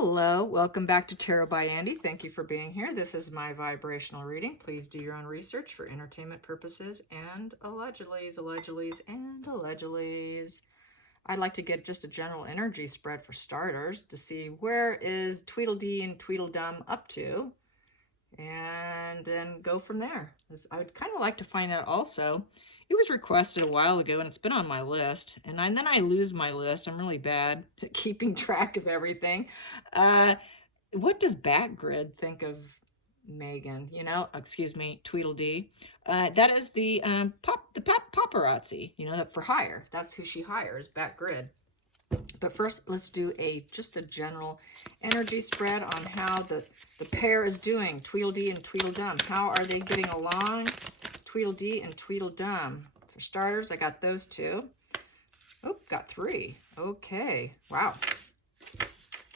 Hello, welcome back to Tarot by Andy. Thank you for being here. This is my vibrational reading. Please do your own research for entertainment purposes and allegedlys. I'd like to get just a general energy spread for starters to see where is Tweedledee and Tweedledum up to, and then go from there. I would kind of like to find out also, it was requested a while ago and it's been on my list, and then I lose my list. I'm really bad at keeping track of everything. What does Backgrid think of Megan? Excuse me, Tweedledee. That is the paparazzi, for hire. That's who she hires, Backgrid. But first, let's do just a general energy spread on how the pair is doing, Tweedledee and Tweedledum. How are they getting along? Tweedledee and Tweedledum. For starters, I got those two. Oh, got three. Okay. Wow.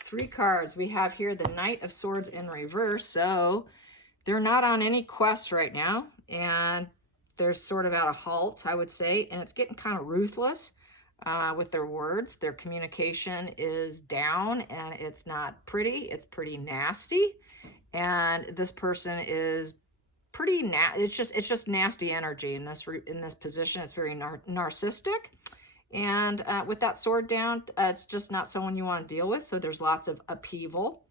3 cards. We have here the Knight of Swords in reverse. So they're not on any quests right now. And they're sort of at a halt, I would say. And it's getting kind of ruthless with their words. Their communication is down and it's not pretty. It's pretty nasty. And this person is pretty it's just nasty energy in this position. It's very narcissistic, and with that sword down, it's just not someone you want to deal with. So there's lots of upheaval.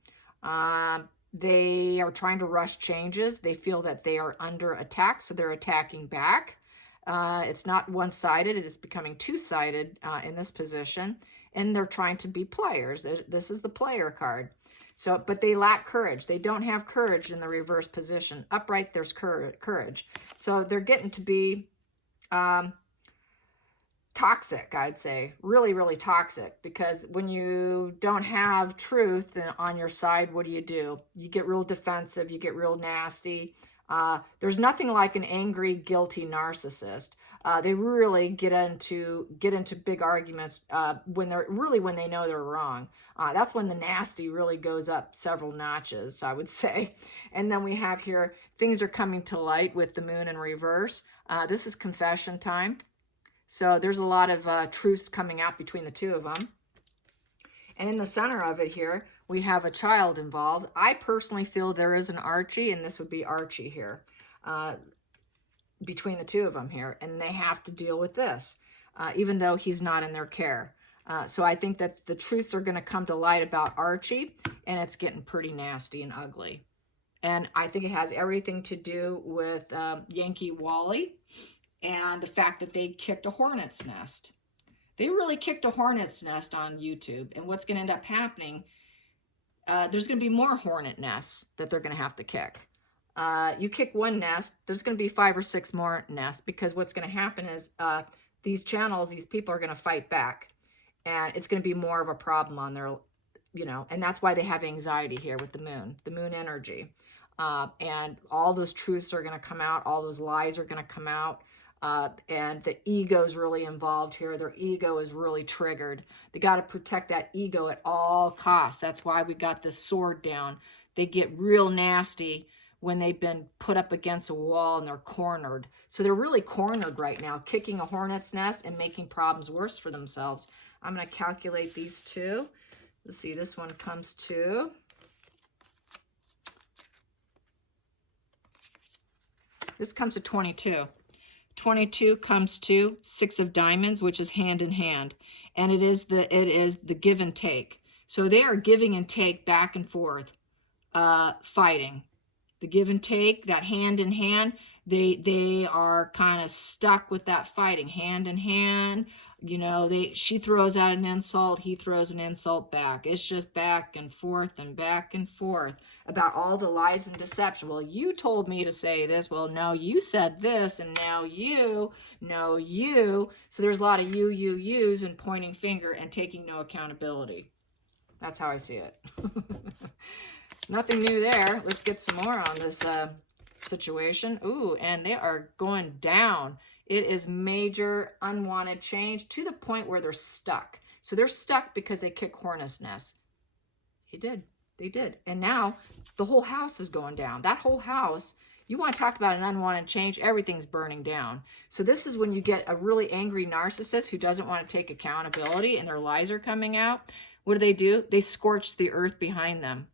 They are trying to rush changes. They feel that they are under attack, so they're attacking back. It's not one-sided. It is becoming two-sided in this position, and they're trying to be players. This is the player card. So, but they lack courage. They don't have courage in the reverse position. Upright, there's courage. So they're getting to be toxic, I'd say. Really, really toxic. Because when you don't have truth on your side, what do? You get real defensive. You get real nasty. There's nothing like an angry, guilty narcissist. They really get into big arguments when they know they're wrong. That's when the nasty really goes up several notches, I would say. And then we have here, things are coming to light with the moon in reverse. This is confession time. So there's a lot of truths coming out between the two of them. And in the center of it here, we have a child involved. I personally feel there is an Archie, and this would be Archie here. Between the two of them here, and they have to deal with this, even though he's not in their care. So I think that the truths are going to come to light about Archie, and it's getting pretty nasty and ugly. And I think it has everything to do with Yankee Wally and the fact that they kicked a hornet's nest. They really kicked a hornet's nest on YouTube, and what's going to end up happening, there's going to be more hornet nests that they're going to have to kick. You kick one nest, there's going to be 5 or 6 more nests, because what's going to happen is these people are going to fight back, and it's going to be more of a problem on their, and that's why they have anxiety here with the moon energy. And all those truths are going to come out, all those lies are going to come out, and the ego is really involved here. Their ego is really triggered. They got to protect that ego at all costs. That's why we got this sword down. They get real nasty when they've been put up against a wall and they're cornered. So they're really cornered right now, kicking a hornet's nest and making problems worse for themselves. I'm going to calculate these two. Let's see, this one comes to, this comes to 22. 22 comes to 6 of diamonds, which is hand in hand. And it is the give and take. So they are giving and take back and forth, fighting. The give and take, that hand in hand, they are kind of stuck with that fighting hand in hand. She throws out an insult, he throws an insult back. It's just back and forth about all the lies and deception. Well, you told me to say this. Well, no, you said this, and now you. So there's a lot of yous and pointing finger and taking no accountability. That's how I see it. Nothing new there. Let's get some more on this situation. Ooh, and they are going down. It is major unwanted change to the point where they're stuck. So they're stuck because they kick hornet's nests. They did. And now the whole house is going down. That whole house, you want to talk about an unwanted change, everything's burning down. So this is when you get a really angry narcissist who doesn't want to take accountability and their lies are coming out. What do? They scorch the earth behind them.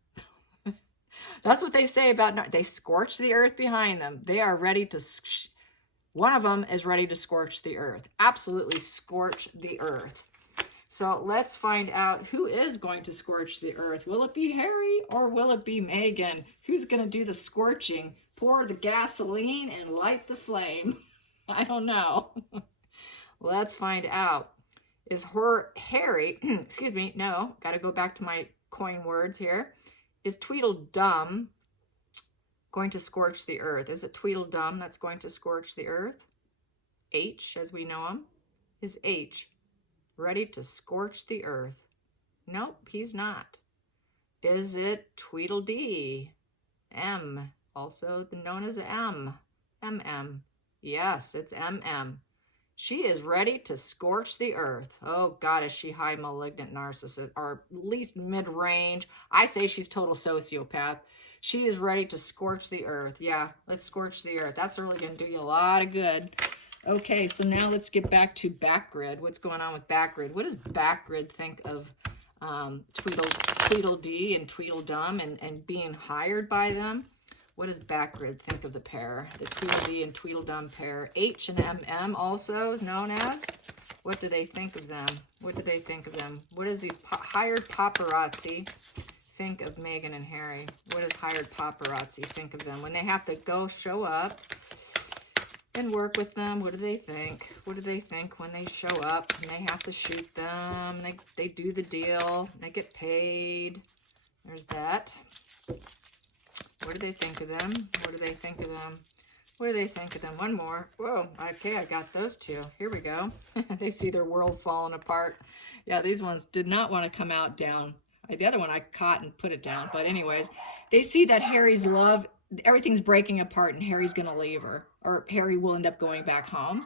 That's what they say about, they scorch the earth behind them. They are ready to, one of them is ready to scorch the earth. Absolutely scorch the earth. So let's find out who is going to scorch the earth. Will it be Harry or will it be Megan? Who's going to do the scorching? Pour the gasoline and light the flame. I don't know. Let's find out. Is Harry, excuse me, no, got to go back to my coin words here. Is Tweedledum going to scorch the earth? Is it Tweedledum that's going to scorch the earth? H, as we know him, is H ready to scorch the earth? Nope, he's not. Is it Tweedledee? M, also known as M. MM. Yes, it's MM. She is ready to scorch the earth. Oh God, is she high malignant narcissist, or at least mid-range? I say she's total sociopath. She is ready to scorch the earth. Yeah, let's scorch the earth. That's really going to do you a lot of good. Okay, so now let's get back to Backgrid. What's going on with Backgrid? What does Backgrid think of Tweedledee and Tweedledum and being hired by them? What does Backgrid think of the pair? The Tweedledee and Tweedledum pair. H and MM also known as. What do they think of them? What do they think of them? What does these hired paparazzi think of Meghan and Harry? What does hired paparazzi think of them? When they have to go show up and work with them, what do they think? What do they think when they show up and they have to shoot them? They do the deal. They get paid. There's that. What do they think of them? What do they think of them? What do they think of them? One more. Whoa, okay, I got those two. Here we go. They see their world falling apart. Yeah, these ones did not want to come out down. The other one I caught and put it down. But anyways, they see that Harry's love, everything's breaking apart and Harry's going to leave her. Or Harry will end up going back home.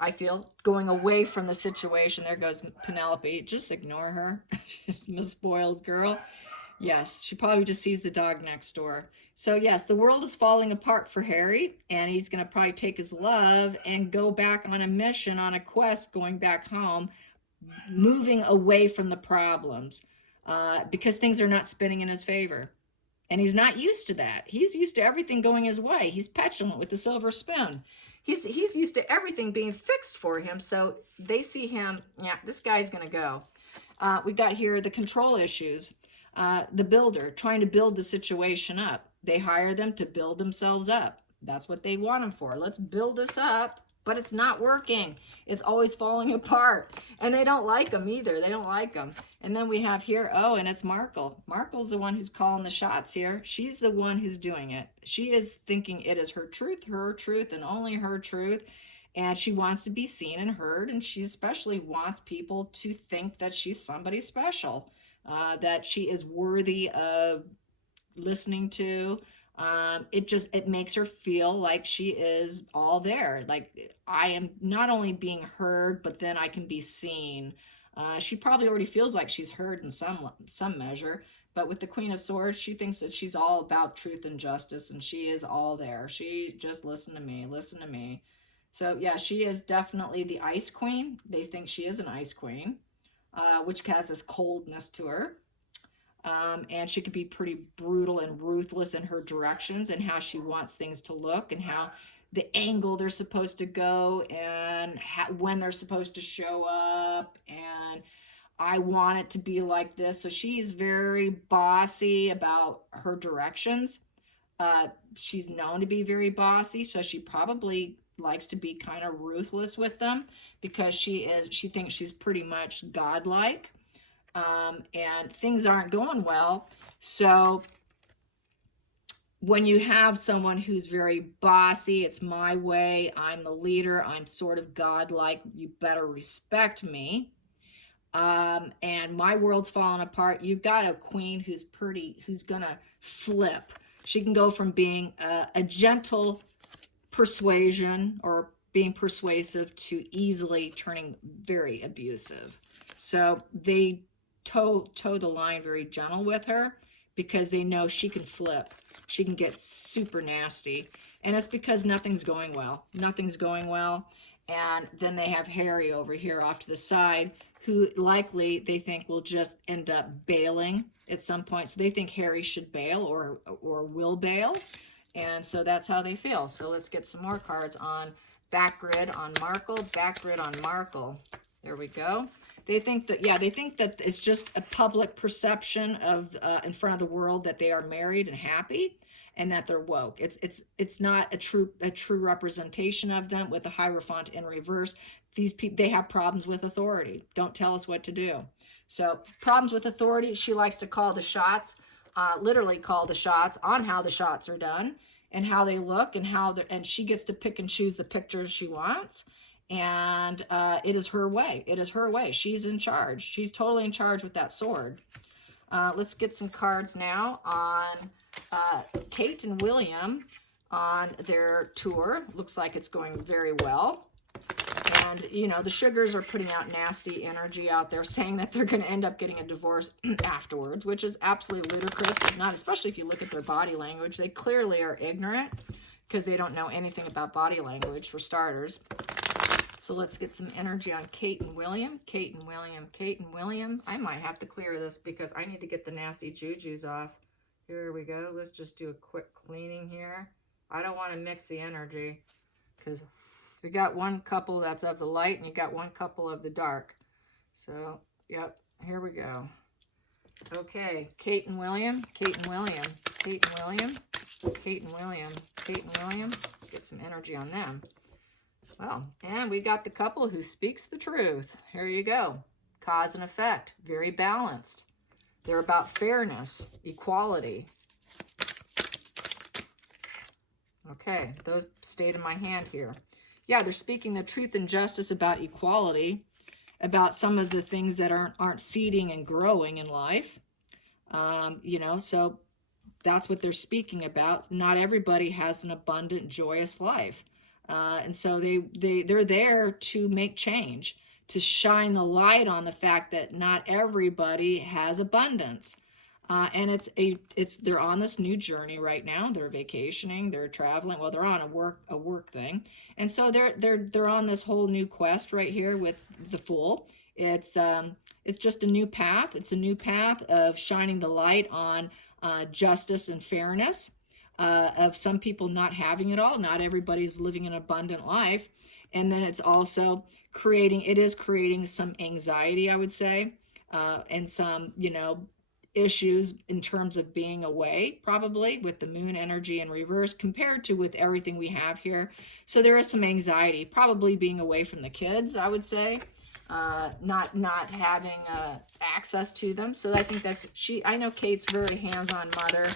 I feel going away from the situation. There goes Penelope. Just ignore her. She's a spoiled girl. Yes, she probably just sees the dog next door. So yes, the world is falling apart for Harry, and he's going to probably take his love and go back on a mission, on a quest, going back home, moving away from the problems, because things are not spinning in his favor. And he's not used to that. He's used to everything going his way. He's petulant with the silver spoon. He's used to everything being fixed for him, so they see him, yeah, this guy's going to go. We got here the control issues. The builder, trying to build the situation up. They hire them to build themselves up. That's what they want them for. Let's build this up, but it's not working. It's always falling apart. And they don't like them either. They don't like them. And then we have here, oh, and it's Markle. Markle's the one who's calling the shots here. She's the one who's doing it. She is thinking it is her truth, and only her truth. And she wants to be seen and heard. And she especially wants people to think that she's somebody special. That she is worthy of listening to. It makes her feel like she is all there. Like, I am not only being heard, but then I can be seen. She probably already feels like she's heard in some measure, but with the Queen of Swords, she thinks that she's all about truth and justice, and she is all there. She just listen to me, listen to me. So yeah, she is definitely the Ice Queen. They think she is an Ice Queen. Which has this coldness to her. And she could be pretty brutal and ruthless in her directions and how she wants things to look and how the angle they're supposed to go and when they're supposed to show up. And I want it to be like this. So she's very bossy about her directions. She's known to be very bossy, so she probably likes to be kind of ruthless with them because she thinks she's pretty much godlike, and things aren't going well. So when you have someone who's very bossy, it's my way, I'm the leader, I'm sort of godlike, you better respect me, and my world's falling apart, you've got a queen who's gonna flip. She can go from being a gentle persuasion or being persuasive to easily turning very abusive. So they toe the line very gentle with her because they know she can flip. She can get super nasty. And it's because nothing's going well. Nothing's going well. And then they have Harry over here off to the side who likely they think will just end up bailing at some point. So they think Harry should bail or will bail. And so that's how they feel. So let's get some more cards on Backgrid on Markle, Backgrid on Markle. There we go. They think that, yeah, they think that it's just a public perception of in front of the world that they are married and happy, and that they're woke. It's not a true representation of them. With the Hierophant in reverse, these people, they have problems with authority. Don't tell us what to do. So problems with authority. She likes to call the shots, literally call the shots on how the shots are done and how they look and and she gets to pick and choose the pictures she wants. And it is her way. It is her way. She's in charge. She's totally in charge with that sword. Let's get some cards now on Kate and William on their tour. Looks like it's going very well. And, you know, the Sugars are putting out nasty energy out there, saying that they're going to end up getting a divorce afterwards, which is absolutely ludicrous. Not, especially if you look at their body language. They clearly are ignorant because they don't know anything about body language, for starters. So let's get some energy on Kate and William. Kate and William. Kate and William. I might have to clear this because I need to get the nasty jujus off. Here we go. Let's just do a quick cleaning here. I don't want to mix the energy because we got one couple that's of the light and you got one couple of the dark. So, yep, here we go. Okay, Kate and William. Kate and William. Kate and William. Kate and William. Kate and William. Let's get some energy on them. Well, and we got the couple who speaks the truth. Here you go. Cause and effect. Very balanced. They're about fairness, equality. Okay, those stayed in my hand here. Yeah, they're speaking the truth and justice about equality, about some of the things that aren't seeding and growing in life. You know, so that's what they're speaking about. Not everybody has an abundant, joyous life. And so they're there to make change, to shine the light on the fact that not everybody has abundance. And they're on this new journey right now. They're vacationing, they're traveling. Well, they're on a work thing. And so they're on this whole new quest right here with the Fool. It's just a new path. It's a new path of shining the light on justice and fairness. Of some people not having it all. Not everybody's living an abundant life. And then it's also creating some anxiety, I would say, and some, you know, issues in terms of being away, probably with the moon energy in reverse compared to with everything we have here. So there is some anxiety, probably being away from the kids, I would say, not having access to them. So I think I know Kate's very hands-on mother.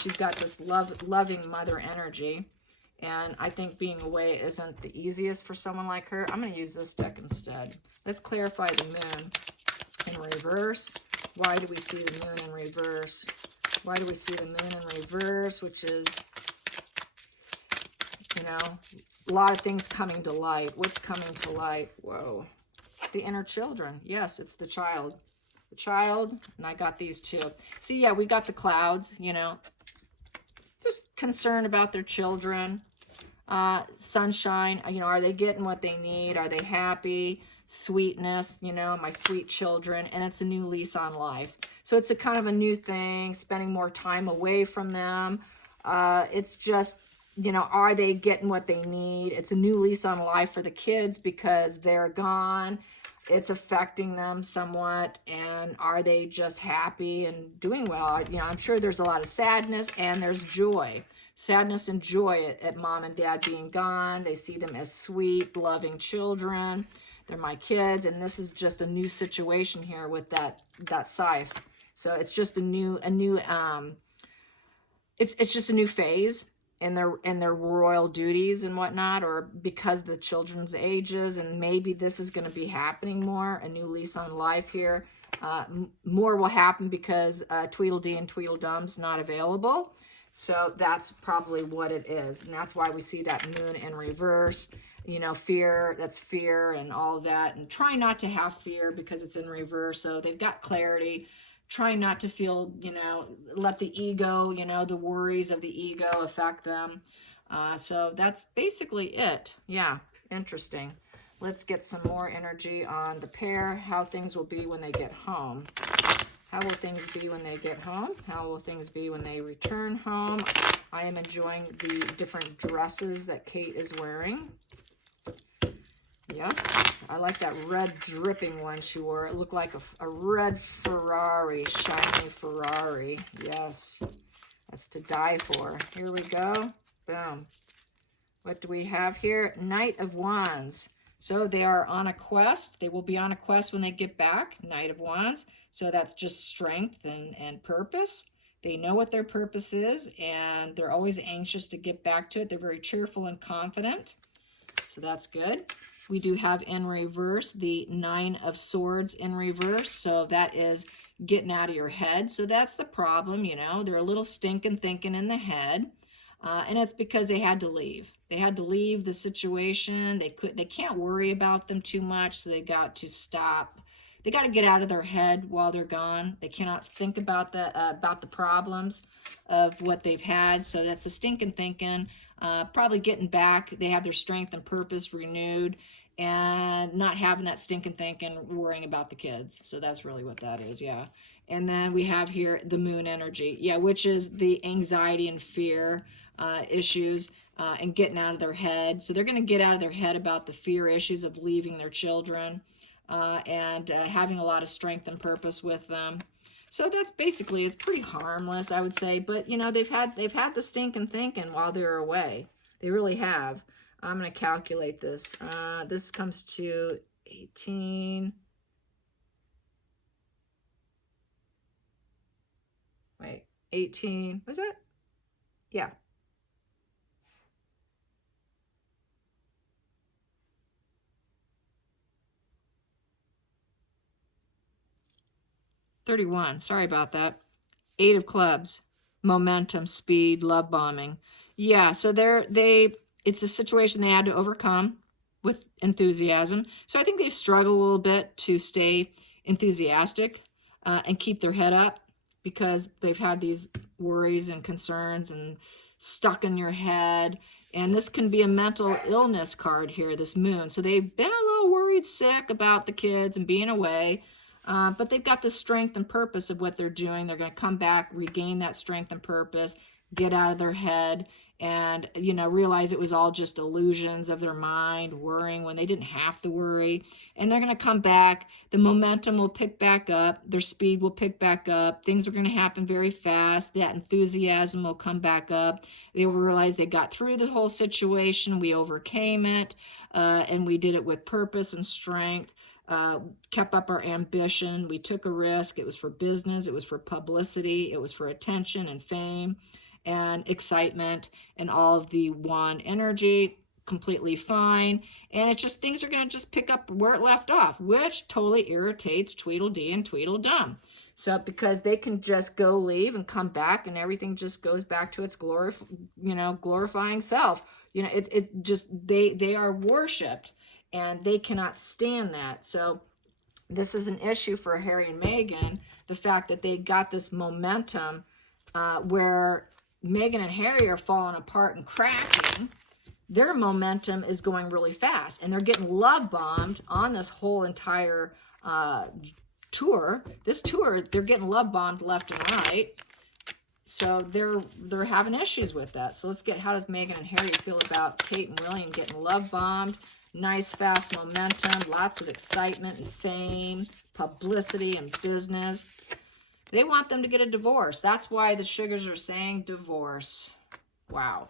She's got this loving mother energy. And I think being away isn't the easiest for someone like her. I'm going to use this deck instead. Let's clarify the moon in reverse. Why do we see the moon in reverse? Why do we see the moon in reverse, which is, you know, a lot of things coming to light. What's coming to light? Whoa. The inner children. Yes, it's the child. The child, and I got these two. See, yeah, we got the clouds, you know. Just concerned about their children. Sunshine, you know, are they getting what they need? Are they happy? Sweetness, you know, my sweet children. And it's a new lease on life. So it's a kind of a new thing, spending more time away from them. It's just, you know, are they getting what they need? It's a new lease on life for the kids because they're gone. It's affecting them somewhat. And are they just happy and doing well? You know, I'm sure there's a lot of sadness and there's joy. Sadness and joy at mom and dad being gone. They see them as sweet, loving children. They're my kids. And this is just a new situation here with that scythe. So it's just it's just a new phase in their royal duties and whatnot, or because the children's ages, and maybe this is going to be happening more, a new lease on life here. More will happen because Tweedledee and Tweedledum's not available. So that's probably what it is. And that's why we see that moon in reverse. You know, fear, that's fear and all of that. And try not to have fear because it's in reverse. So they've got clarity. Try not to feel, you know, let the ego, you know, the worries of the ego affect them. So that's basically it. Yeah, interesting. Let's get some more energy on the pair, how things will be when they get home. How will things be when they get home? How will things be when they return home? I am enjoying the different dresses that Kate is wearing. Yes, I like that red dripping one she wore. It looked like a red Ferrari, shiny Ferrari. Yes, that's to die for. Here we go. Boom. What do we have here? Knight of Wands. So they are on a quest. They will be on a quest when they get back. Knight of Wands. So that's just strength and purpose. They know what their purpose is, and they're always anxious to get back to it. They're very cheerful and confident. So that's good. We do have in reverse the Nine of Swords in reverse. So that is getting out of your head. So that's the problem, you know. They're a little stinking thinking in the head. And it's because they had to leave. They had to leave the situation. They can't worry about them too much, so they got to stop. They got to get out of their head while they're gone. They cannot think about the problems of what they've had. So that's a stinking thinking. Probably getting back. They have their strength and purpose renewed, and not having that stinking thinking, worrying about the kids. So that's really what that is, yeah. And then we have here the moon energy, yeah, which is the anxiety and fear issues and getting out of their head. So they're going to get out of their head about the fear issues of leaving their children and having a lot of strength and purpose with them. So that's basically, it's pretty harmless, I would say. But, you know, they've had the stinking thinking while they're away. They really have. I'm going to calculate this. This comes to 18. Wait, 18. Was it? Yeah. $31. Sorry about that. 8 of clubs. Momentum, speed, love bombing. Yeah, so it's a situation they had to overcome with enthusiasm. So I think they've struggled a little bit to stay enthusiastic and keep their head up, because they've had these worries and concerns and stuck in your head. And this can be a mental illness card here, this moon. So they've been a little worried, sick about the kids and being away. But they've got the strength and purpose of what they're doing. They're going to come back, regain that strength and purpose, get out of their head, and, you know, realize it was all just illusions of their mind, worrying when they didn't have to worry. And they're going to come back. The momentum will pick back up. Their speed will pick back up. Things are going to happen very fast. That enthusiasm will come back up. They will realize they got through the whole situation. We overcame it, and we did it with purpose and strength. Kept up our ambition. We took a risk. It was for business. It was for publicity. It was for attention and fame and excitement and all of the wand energy. Completely fine. And it's just, things are going to just pick up where it left off, which totally irritates Tweedledee and Tweedledum. So because they can just go leave and come back, and everything just goes back to its glorifying self. You know, it just, they are worshipped. And they cannot stand that. So this is an issue for Harry and Meghan, the fact that they got this momentum where Meghan and Harry are falling apart and cracking. Their momentum is going really fast, and they're getting love bombed on this whole entire tour. This tour, they're getting love bombed left and right. So they're having issues with that. So let's get, how does Meghan and Harry feel about Kate and William getting love bombed? Nice, fast momentum, lots of excitement and fame, publicity and business. They want them to get a divorce. That's why the sugars are saying divorce. Wow.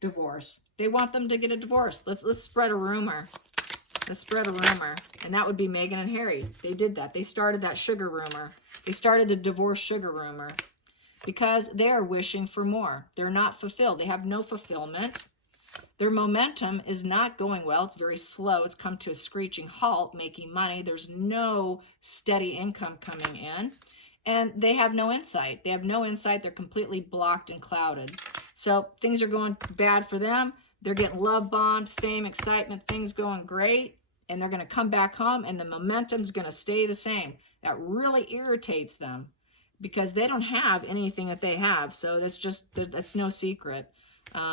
Divorce. They want them to get a divorce. Let's spread a rumor. Let's spread a rumor. And that would be Meghan and Harry. They did that. They started that sugar rumor. They started the divorce sugar rumor because they are wishing for more. They're not fulfilled. They have no fulfillment. Their momentum is not going well. It's very slow. It's come to a screeching halt, making money. There's no steady income coming in. And they have no insight. They have no insight. They're completely blocked and clouded. So things are going bad for them. They're getting love bombed, fame, excitement, things going great. And they're going to come back home, and the momentum's going to stay the same. That really irritates them because they don't have anything that they have. So that's no secret.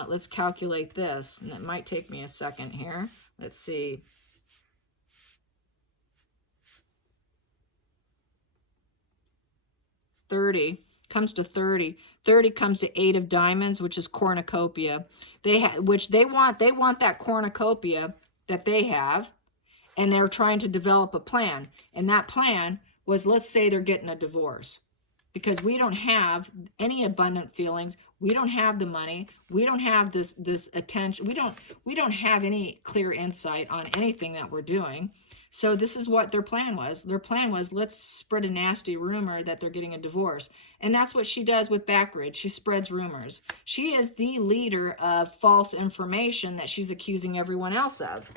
Let's calculate this, and it might take me a second here. Let's see. 30, comes to 30. 30 comes to 8 of diamonds, which is cornucopia. They want that cornucopia that they have, and they're trying to develop a plan. And that plan was, let's say they're getting a divorce, because we don't have any abundant feelings. We don't have the money. We don't have this attention. We don't have any clear insight on anything that we're doing. So this is what their plan was. Their plan was, let's spread a nasty rumor that they're getting a divorce. And that's what she does with Backgrid. She spreads rumors. She is the leader of false information that she's accusing everyone else of.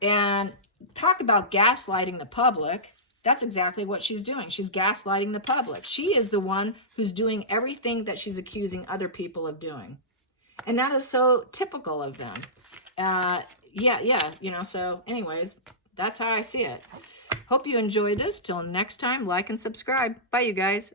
And talk about gaslighting the public. That's exactly what she's doing. She's gaslighting the public. She is the one who's doing everything that she's accusing other people of doing. And that is so typical of them. Yeah, so anyways, that's how I see it. Hope you enjoy this. Till next time, like and subscribe. Bye, you guys.